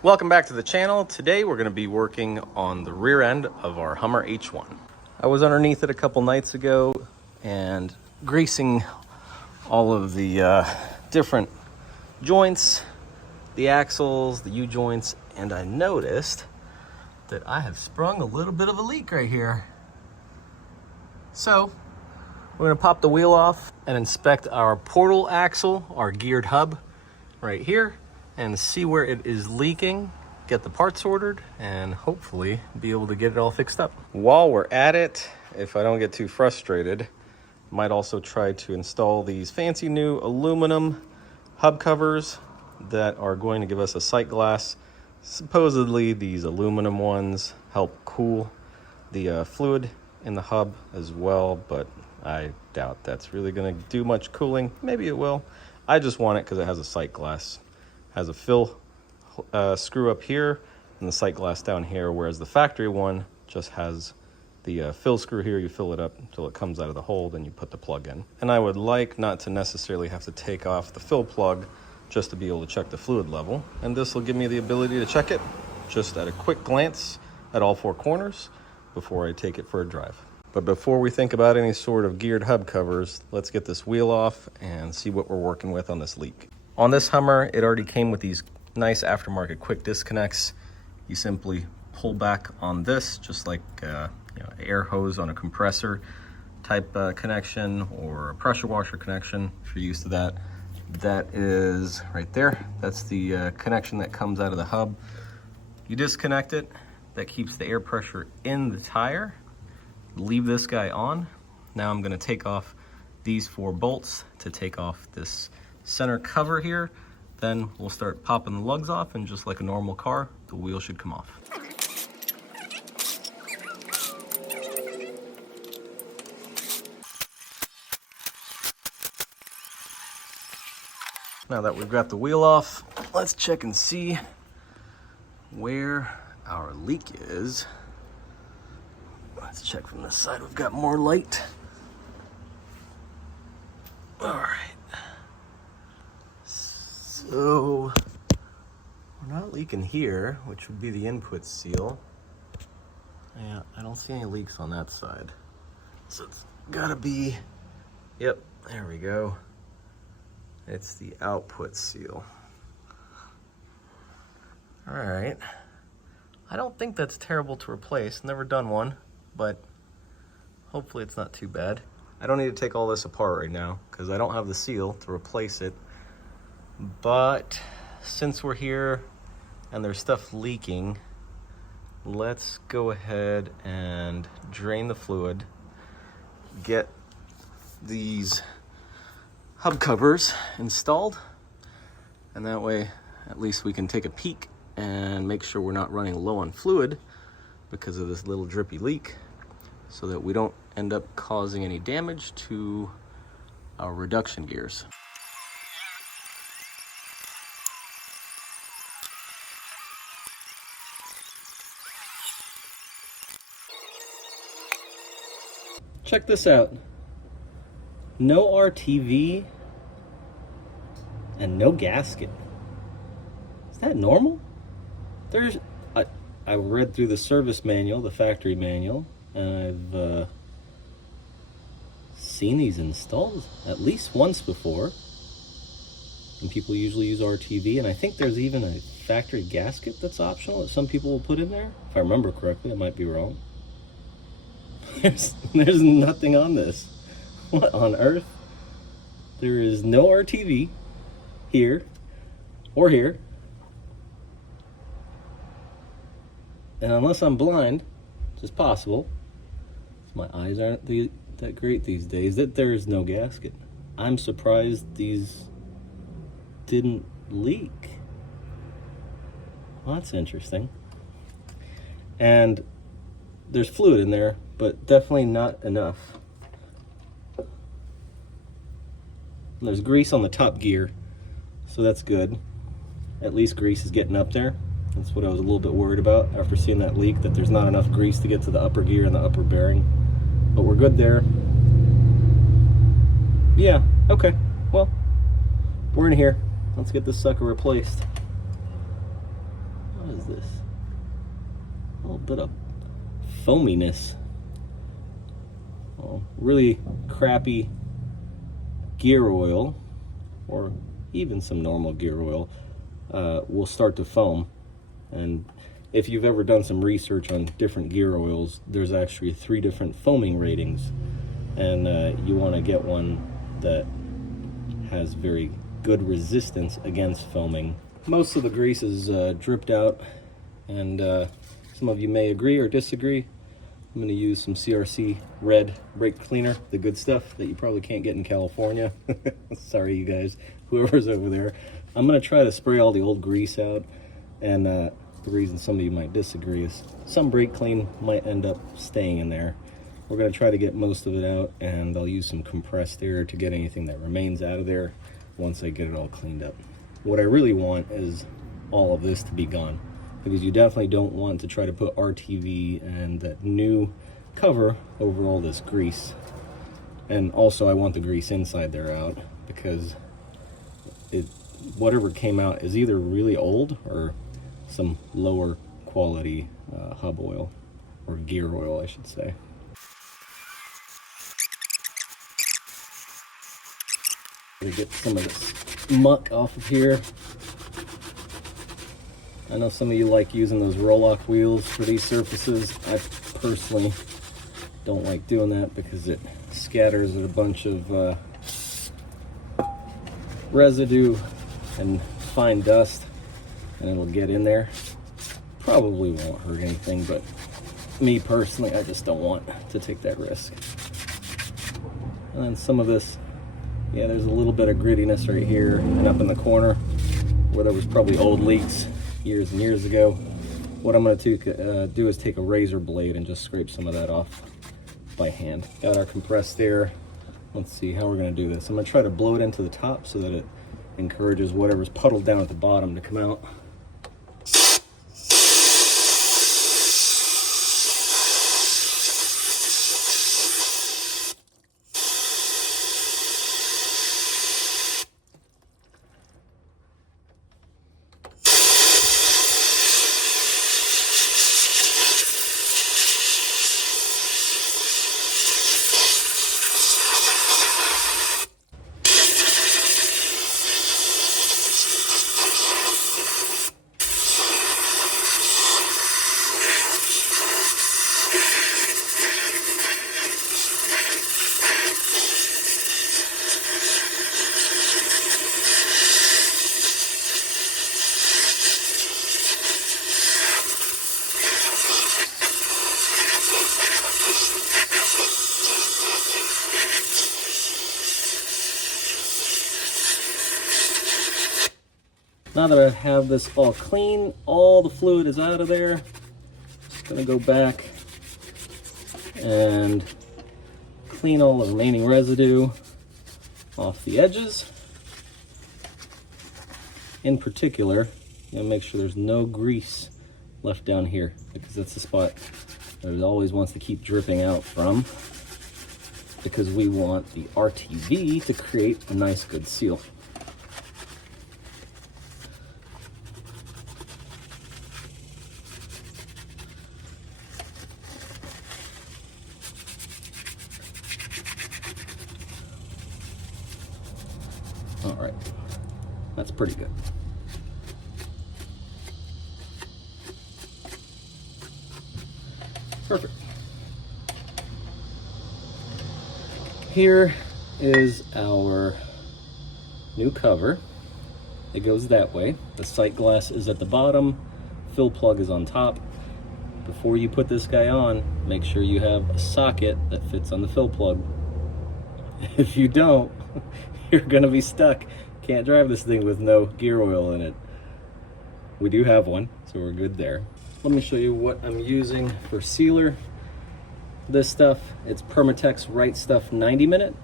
Welcome back to the channel. Today we're going to be working on the rear end of our Hummer H1. I was underneath it a couple nights ago and greasing all of the different joints, the axles, the U-joints, and I noticed that I have sprung a little bit of a leak right here. So we're going to pop the wheel off and inspect our portal axle, our geared hub right here, and see where it is leaking, get the parts ordered, and hopefully be able to get it all fixed up. While we're at it, if I don't get too frustrated, I might also try to install these fancy new aluminum hub covers that are going to give us a sight glass. Supposedly these aluminum ones help cool the fluid in the hub as well, but I doubt that's really going to do much cooling. Maybe it will. I just want it because it has a sight glass. Has a fill screw up here and the sight glass down here, whereas the factory one just has the fill screw here. You fill it up until it comes out of the hole, then you put the plug in. And I would like not to necessarily have to take off the fill plug just to be able to check the fluid level. And this will give me the ability to check it just at a quick glance at all four corners before I take it for a drive. But before we think about any sort of geared hub covers, let's get this wheel off and see what we're working with on this leak. On this Hummer, it already came with these nice aftermarket quick disconnects. You simply pull back on this, just like air hose on a compressor type connection or a pressure washer connection, if you're used to that. That is right there. That's the connection that comes out of the hub. You disconnect it. That keeps the air pressure in the tire. Leave this guy on. Now I'm going to take off these 4 bolts to take off this center cover here. Then we'll start popping the lugs off, and just like a normal car, the wheel should come off. Now that we've got the wheel off, let's check and see where our leak is. Let's check from this side. We've got more light. All right. So we're not leaking here, which would be the input seal. Yeah, I don't see any leaks on that side. So it's gotta be, yep, there we go. It's the output seal. All right. I don't think that's terrible to replace. Never done one, but hopefully it's not too bad. I don't need to take all this apart right now because I don't have the seal to replace it. But since we're here and there's stuff leaking, let's go ahead and drain the fluid, get these hub covers installed, and that way at least we can take a peek and make sure we're not running low on fluid because of this little drippy leak, so that we don't end up causing any damage to our reduction gears. Check this out. No RTV and no gasket. Is that normal? I read through the service manual, the factory manual, and I've seen these installed at least once before. And people usually use RTV, and I think there's even a factory gasket that's optional that some people will put in there. If I remember correctly, I might be wrong. There's nothing on this. What on earth? There is no RTV here or here. And unless I'm blind, which is possible, my eyes aren't that great these days, that there is no gasket. I'm surprised these didn't leak. Well, that's interesting. And there's fluid in there, but definitely not enough. And there's grease on the top gear, so that's good. At least grease is getting up there. That's what I was a little bit worried about after seeing that leak, that there's not enough grease to get to the upper gear and the upper bearing. But we're good there. Yeah, okay. Well, we're in here. Let's get this sucker replaced. this? A little bit of foaminess. Well, really crappy gear oil, or even some normal gear oil, will start to foam. And if you've ever done some research on different gear oils, there's actually 3 different foaming ratings, and you want to get one that has very good resistance against foaming. Most of the grease is dripped out, and some of you may agree or disagree. I'm going to use some CRC red brake cleaner, the good stuff that you probably can't get in California. Sorry, you guys, whoever's over there. I'm going to try to spray all the old grease out, and the reason some of you might disagree is some brake clean might end up staying in there. We're going to try to get most of it out, and I'll use some compressed air to get anything that remains out of there once I get it all cleaned up. What I really want is all of this to be gone, because you definitely don't want to try to put RTV and that new cover over all this grease. And also I want the grease inside there out, because whatever came out is either really old or some lower quality hub oil, or gear oil I should say. To get some of this muck off of here. I know some of you like using those roll-off wheels for these surfaces. I personally don't like doing that because it scatters a bunch of residue and fine dust, and it'll get in there. Probably won't hurt anything, but me personally, I just don't want to take that risk. And then some of this, yeah, there's a little bit of grittiness right here and up in the corner where there was probably old leaks years and years ago. What I'm going to do is take a razor blade and just scrape some of that off by hand. Got our compressed air. Let's see how we're going to do this. I'm going to try to blow it into the top so that it encourages whatever's puddled down at the bottom to come out. Now that I have this all clean, all the fluid is out of there, just gonna go back and clean all the remaining residue off the edges. In particular, you know, make sure there's no grease left down here, because that's the spot that it always wants to keep dripping out from, because we want the RTV to create a nice good seal. All right, that's pretty good. Perfect. Here is our new cover. It goes that way. The sight glass is at the bottom, fill plug is on top. Before you put this guy on, make sure you have a socket that fits on the fill plug. If you don't, you're gonna be stuck. Can't drive this thing with no gear oil in it. We do have one, so we're good there. Let me show you what I'm using for sealer. This stuff, it's Permatex Right Stuff 90 Minute.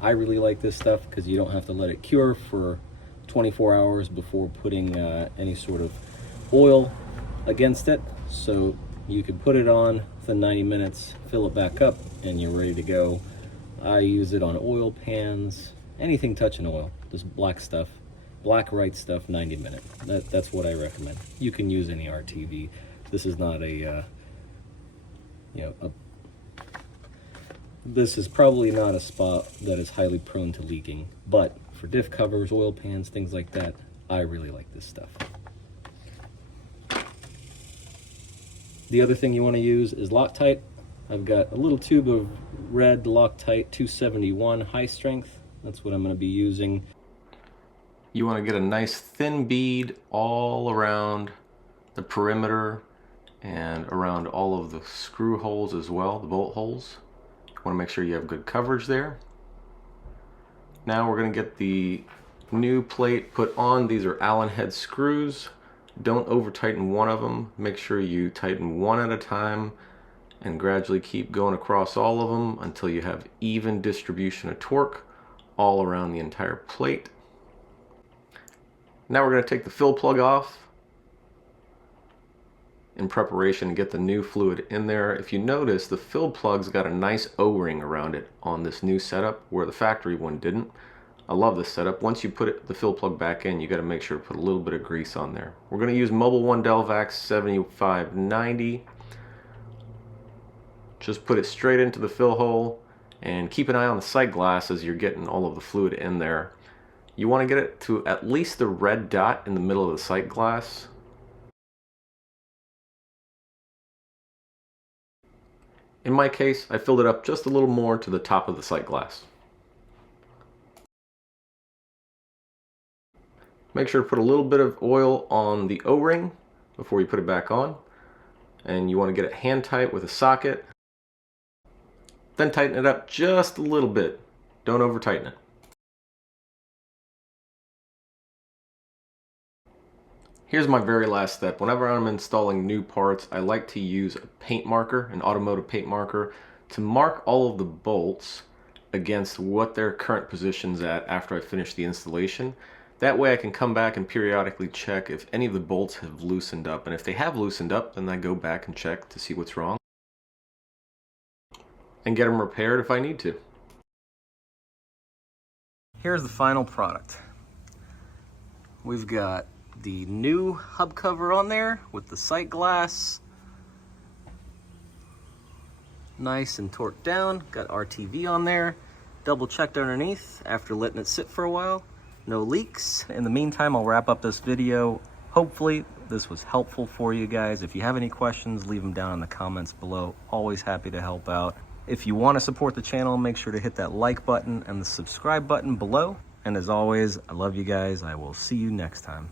I really like this stuff because you don't have to let it cure for 24 hours before putting any sort of oil against it. So you can put it on within 90 minutes, fill it back up, and you're ready to go. I use it on oil pans, anything touching oil, this black stuff. black right stuff 90-minute. That's what I recommend. You can use any RTV. This is not a this is probably not a spot that is highly prone to leaking, but for diff covers, oil pans, things like that, I really like this stuff. The other thing you want to use is Loctite. I've got a little tube of red Loctite 271 high strength. That's what I'm going to be using. You want to get a nice thin bead all around the perimeter and around all of the screw holes as well, the bolt holes. You want to make sure you have good coverage there. Now we're going to get the new plate put on. These are Allen head screws. Don't over tighten one of them. Make sure you tighten one at a time and gradually keep going across all of them until you have even distribution of torque all around the entire plate. Now we're going to take the fill plug off in preparation to get the new fluid in there. If you notice, the fill plug's got a nice O-ring around it on this new setup where the factory one didn't. I love this setup. Once you put the fill plug back in, you got to make sure to put a little bit of grease on there. We're going to use Mobil 1 Delvac 7590. Just put it straight into the fill hole and keep an eye on the sight glass as you're getting all of the fluid in there. You want to get it to at least the red dot in the middle of the sight glass. In my case, I filled it up just a little more to the top of the sight glass. Make sure to put a little bit of oil on the O-ring before you put it back on. And you want to get it hand tight with a socket. Then tighten it up just a little bit. Don't over tighten it. Here's my very last step. Whenever I'm installing new parts, I like to use a paint marker, an automotive paint marker, to mark all of the bolts against what their current position's at after I finish the installation. That way I can come back and periodically check if any of the bolts have loosened up. And if they have loosened up, then I go back and check to see what's wrong and get them repaired if I need to. Here's the final product. We've got the new hub cover on there with the sight glass. Nice and torqued down. Got RTV on there. Double checked underneath after letting it sit for a while. No leaks. In the meantime, I'll wrap up this video. Hopefully this was helpful for you guys. If you have any questions, leave them down in the comments below. Always happy to help out. If you want to support the channel, make sure to hit that like button and the subscribe button below. And as always, I love you guys. I will see you next time.